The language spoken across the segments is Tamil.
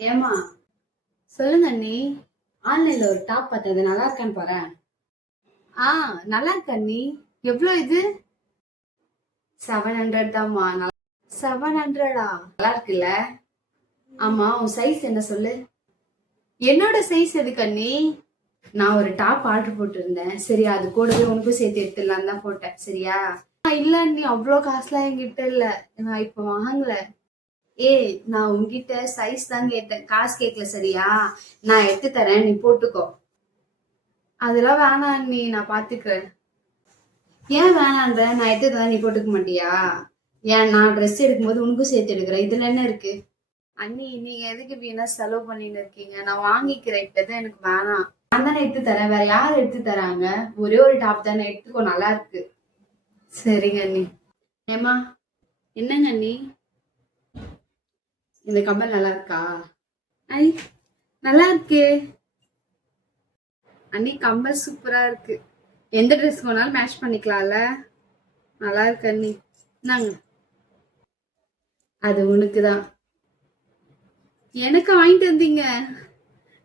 ஏமா சொல்லுங்க அண்ணி. ஆன்லைன்ல ஒரு டாப் பார்த்தேன், அது நல்லா இருக்கான்னு பாரு. ஆ, நல்லா இருக்கு அண்ணி. எவ்வளோ இது? 700 தான்மா. 700ஆ? நல்லா இருக்குல்ல? ஆமா, உன் சைஸ் என்ன சொல்லு? என்னோட சைஸ் எதுக்கு அண்ணி? நான் ஒரு டாப் ஆர்டர் போட்டிருந்தேன். சரி, அது கூடவே உனக்கும் சேர்த்து எடுத்துடலாம் தான் போட்டேன். சரியா? இல்ல அண்ணி, அவ்வளோ காசுலாம் என்கிட்ட இல்ல. நான் இப்ப வாங்கல. ஏய், நான் உன்கிட்ட சைஸ் தான் கேட்டேன், காசு கேட்கல. சரியா? நான் எடுத்து தரேன், நீ போட்டுக்கோ. அதெல்லாம் வேணாம் நீ, நான் பாத்துக்கிறேன். ஏன் வேணான்ற? நான் எடுத்து தரேன், நீ போட்டுக்க மாட்டியா? ஏன், நான் ட்ரெஸ் எடுக்கும்போது உனக்கும் சேர்த்து எடுக்கிறேன், இதுல என்ன இருக்கு? அண்ணி, நீங்க எதுக்கு வீணா செலவு பண்ணிட்டு இருக்கீங்க? நான் வாங்கிக்கிறேன், இப்பதான் எனக்கு வேணாம். நான் தானே எடுத்து தரேன், வேற யார் எடுத்து தராங்க? ஒரே ஒரு டாப் தானே, எடுத்துக்கோ, நல்லா இருக்கு. சரிங்க அண்ணி. ஏமா, என்னங்க அண்ணி? இந்த கம்பல் நல்லா இருக்கா? ஐ, நல்லா இருக்கே அண்ணி. கம்பல் சூப்பரா இருக்கு. எந்த ட்ரெஸ் வேணாலும் மேட்ச் பண்ணிக்கலாம்ல. நல்லா இருக்கு அண்ணி. நாங்க அது உனக்குதான். எனக்கு வாங்கிட்டு வந்தீங்க?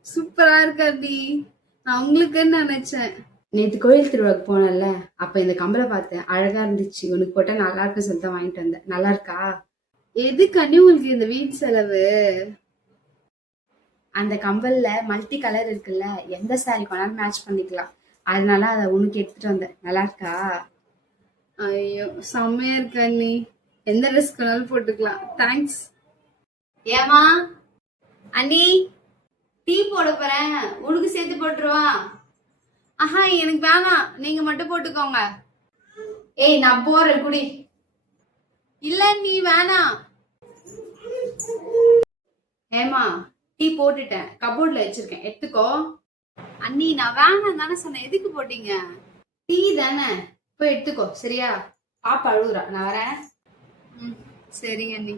சூப்பரா இருக்கு அண்ணி. நான் உங்களுக்குன்னு நினைச்சேன். நேத்து கோயில் திருவிழாக்கு போனேன்ல, அப்ப இந்த கம்பலை பார்த்தேன், அழகா இருந்துச்சு. உனக்கு போட்டா நல்லா இருக்குன்னு சொல்லிட்டு வாங்கிட்டு வந்தேன். நல்லா இருக்கா? எதுக்கு அண்ணி உங்களுக்கு இந்த வீட்டு செலவு? அந்த கம்பல்ல மல்டி கலர் இருக்குல்ல, எந்த சாரி வேணாலும் மேட்ச் பண்ணிக்கலாம். அதனால அதை உனக்கு எடுத்துட்டு வந்தேன். நல்லா இருக்கா? ஐயோ, செம்மையா இருக்கு அண்ணி. எந்த ட்ரெஸ் வேணாலும் போட்டுக்கலாம். தேங்க்ஸ். ஏமா அண்ணி, டீ போட போறேன், உனக்கு சேர்த்து போட்டுருவா? ஆஹா, எனக்கு வேணாம், நீங்க மட்டும் போட்டுக்கோங்க. ஏய், நான் போறேன், குடி. இல்ல நீ வேணாம். ஏமா, டீ போட்டுட்டேன், கபோர்ட்ல வச்சிருக்கேன், எடுத்துக்கோ. அண்ணி, நான் வேணாம் தானே சொன்னேன், எதுக்கு போட்டீங்க? டீ தானே, போய் எடுத்துக்கோ. சரியா? பாப்பா அழுகுறா, நான் வரேன். ம், சரிங்க அண்ணி.